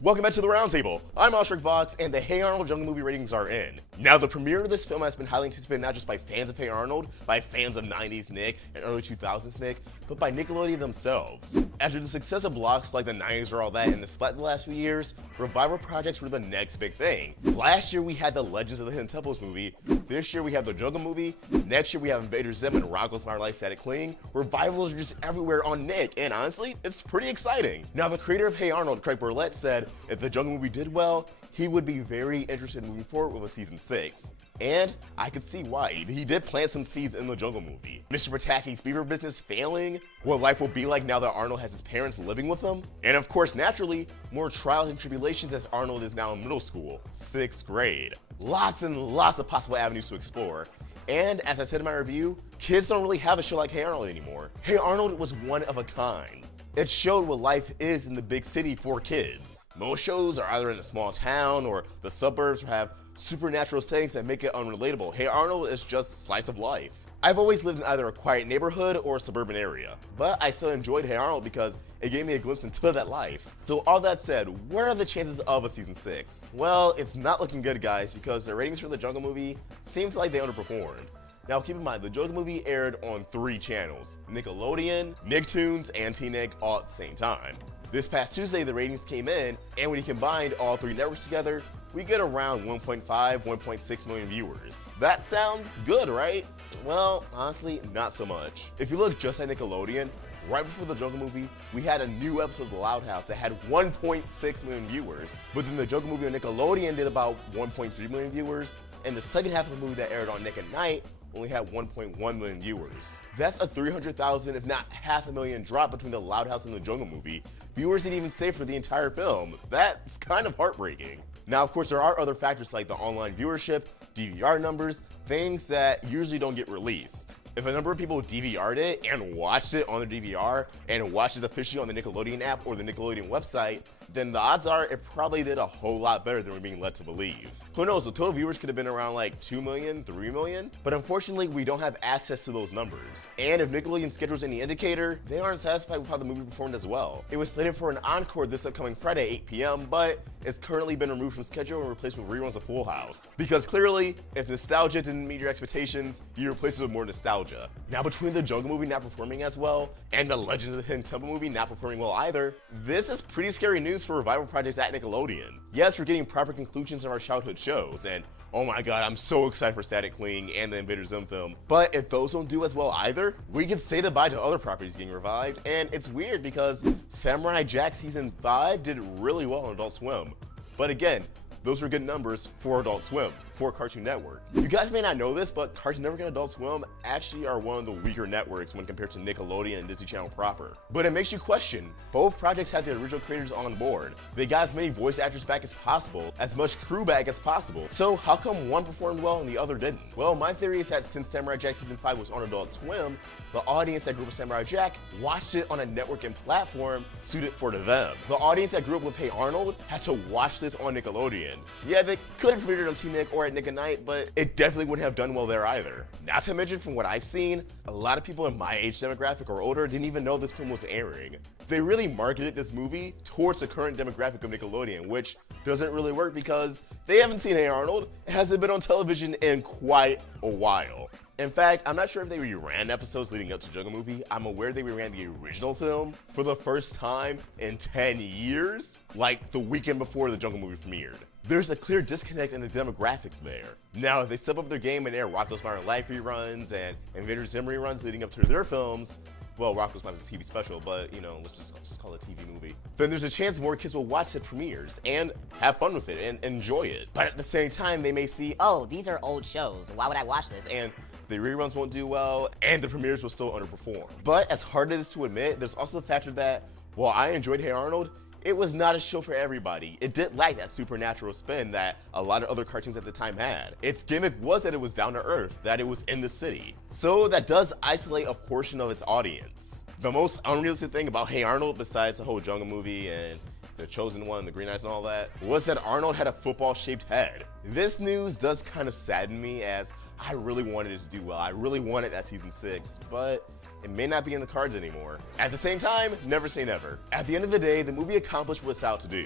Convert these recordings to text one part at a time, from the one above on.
Welcome back to the Roundtable. I'm Vox, and the Hey Arnold Jungle Movie ratings are in. Now, the premiere of this film has been highly anticipated not just by fans of Hey Arnold, by fans of 90s Nick and early 2000s Nick, but by Nickelodeon themselves. After the success of blocks like the 90s Are All That and the Splat the last few years, revival projects were the next big thing. Last year we had the Legends of the Hidden Temples movie, this year we have the Jungle movie, next year we have Invader Zim and Rock Goes My Life Static Cling. Revivals are just everywhere on Nick, and honestly, it's pretty exciting. Now, the creator of Hey Arnold, Craig said if the Jungle movie did well, he would be very interested in moving forward with a season 6. And I could see why. He did plant some seeds in the Jungle movie. Mr. Pataki's beaver business failing, what life will be like now that Arnold has his parents living with him, and of course, naturally, more trials and tribulations as Arnold is now in middle school, 6th grade. Lots and lots of possible avenues to explore. And as I said in my review, kids don't really have a show like Hey Arnold anymore. Hey Arnold was one of a kind. It showed what life is in the big city for kids. Most shows are either in a small town or the suburbs or have supernatural settings that make it unrelatable. Hey Arnold is just slice of life. I've always lived in either a quiet neighborhood or a suburban area, but I still enjoyed Hey Arnold because it gave me a glimpse into that life. So all that said, what are the chances of a season 6? Well, it's not looking good, guys, because the ratings for the Jungle movie seemed like they underperformed. Now keep in mind, the Jungle movie aired on 3 channels, Nickelodeon, Nicktoons, and T-Nick all at the same time. This past Tuesday, the ratings came in, and when you combined all 3 networks together, we get around 1.5, 1.6 million viewers. That sounds good, right? Well, honestly, not so much. If you look just at Nickelodeon, right before the Jungle movie, we had a new episode of The Loud House that had 1.6 million viewers, but then the Jungle movie on Nickelodeon did about 1.3 million viewers, and the second half of the movie that aired on Nick at Night only had 1.1 million viewers. That's a 300,000, if not half a million drop between The Loud House and the Jungle movie. Viewers didn't even stay for the entire film. That's kind of heartbreaking. Now, of course, there are other factors like the online viewership, DVR numbers, things that usually don't get released. If a number of people DVR'd it and watched it on their DVR and watched it officially on the Nickelodeon app or the Nickelodeon website, then the odds are it probably did a whole lot better than we're being led to believe. Who knows, the total viewers could have been around like 2 million, 3 million, but unfortunately we don't have access to those numbers. And if Nickelodeon schedules any indicator, they aren't satisfied with how the movie performed as well. It was slated for an encore this upcoming Friday, 8 p.m., but it's currently been removed from schedule and replaced with reruns of Full House. Because clearly, if nostalgia didn't meet your expectations, you replace it with more nostalgia. Now, between the Jungle movie not performing as well and the Legends of the Hidden Temple movie not performing well either, this is pretty scary news for revival projects at Nickelodeon. Yes, we're getting proper conclusions of our childhood shows, and oh my god, I'm so excited for Static Cling and the Invader Zim film, but if those don't do as well either, we can say goodbye to other properties getting revived, and it's weird because Samurai Jack Season 5 did really well on Adult Swim. But again, those were good numbers for Adult Swim, for Cartoon Network. You guys may not know this, but Cartoon Network and Adult Swim actually are one of the weaker networks when compared to Nickelodeon and Disney Channel proper. But it makes you question, both projects had the original creators on board. They got as many voice actors back as possible, as much crew back as possible. So how come one performed well and the other didn't? Well, my theory is that since Samurai Jack Season 5 was on Adult Swim, the audience that grew up with Samurai Jack watched it on a network and platform suited for them. The audience that grew up with Hey Arnold had to watch this on Nickelodeon. Yeah, they could have premiered it on T-Nick or at Nick at Night, but it definitely wouldn't have done well there either. Not to mention, from what I've seen, a lot of people in my age demographic or older didn't even know this film was airing. They really marketed this movie towards the current demographic of Nickelodeon, which doesn't really work because they haven't seen Hey Arnold. It hasn't been on television in quite a while. In fact, I'm not sure if they reran episodes leading up to Jungle movie. I'm aware they reran the original film for the first time in 10 years, like the weekend before the Jungle movie premiered. There's a clear disconnect in the demographics there. Now, if they step up their game and air Rock Goes My Life reruns and Invader Zim reruns leading up to their films, well, Rock Goes My Life is a TV special, but you know, let's just call it a TV movie, then there's a chance more kids will watch the premieres and have fun with it and enjoy it. But at the same time, they may see, oh, these are old shows, why would I watch this? And the reruns won't do well, and the premieres will still underperform. But as hard as it is to admit, there's also the factor that, while I enjoyed Hey Arnold, it was not a show for everybody. It did lack that supernatural spin that a lot of other cartoons at the time had. Its gimmick was that it was down to earth, that it was in the city. So that does isolate a portion of its audience. The most unrealistic thing about Hey Arnold, besides the whole Jungle movie and the Chosen One, the Green Eyes and all that, was that Arnold had a football-shaped head. This news does kind of sadden me as I really wanted it to do well. I really wanted that season 6, but it may not be in the cards anymore. At the same time, never say never. At the end of the day, the movie accomplished what it's out to do.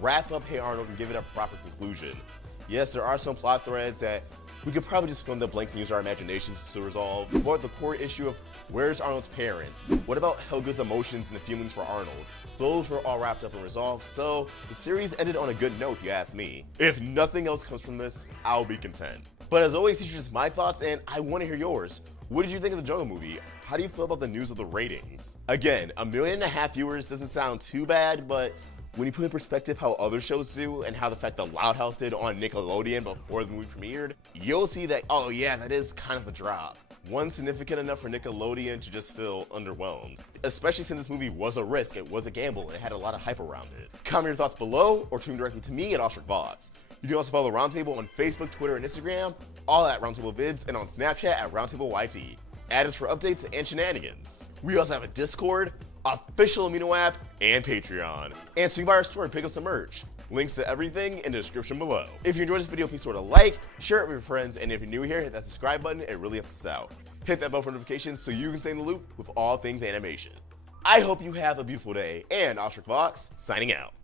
Wrap up Hey Arnold and give it a proper conclusion. Yes, there are some plot threads that we could probably just fill in the blanks and use our imaginations to resolve. But the core issue of where's Arnold's parents? What about Helga's emotions and the feelings for Arnold? Those were all wrapped up and resolved, so the series ended on a good note if you ask me. If nothing else comes from this, I'll be content. But as always, these are just my thoughts and I want to hear yours. What did you think of the Jungle Movie? How do you feel about the news of the ratings? Again, 1.5 million viewers doesn't sound too bad, but when you put in perspective how other shows do and how the fact that Loud House did on Nickelodeon before the movie premiered, you'll see that, oh yeah, that is kind of a drop. One significant enough for Nickelodeon to just feel underwhelmed. Especially since this movie was a risk, it was a gamble, and it had a lot of hype around it. Comment your thoughts below or tweet directly to me at OstricVox. You can also follow Roundtable on Facebook, Twitter, and Instagram, all at Roundtable Vids, and on Snapchat at RoundtableYT. Add us for updates and shenanigans. We also have a Discord, official Amino app, and Patreon. And swing by our store and pick up some merch. Links to everything in the description below. If you enjoyed this video, please sort of like, share it with your friends, and if you're new here, hit that subscribe button, it really helps us out. Hit that bell for notifications so you can stay in the loop with all things animation. I hope you have a beautiful day, and OstricVox, signing out.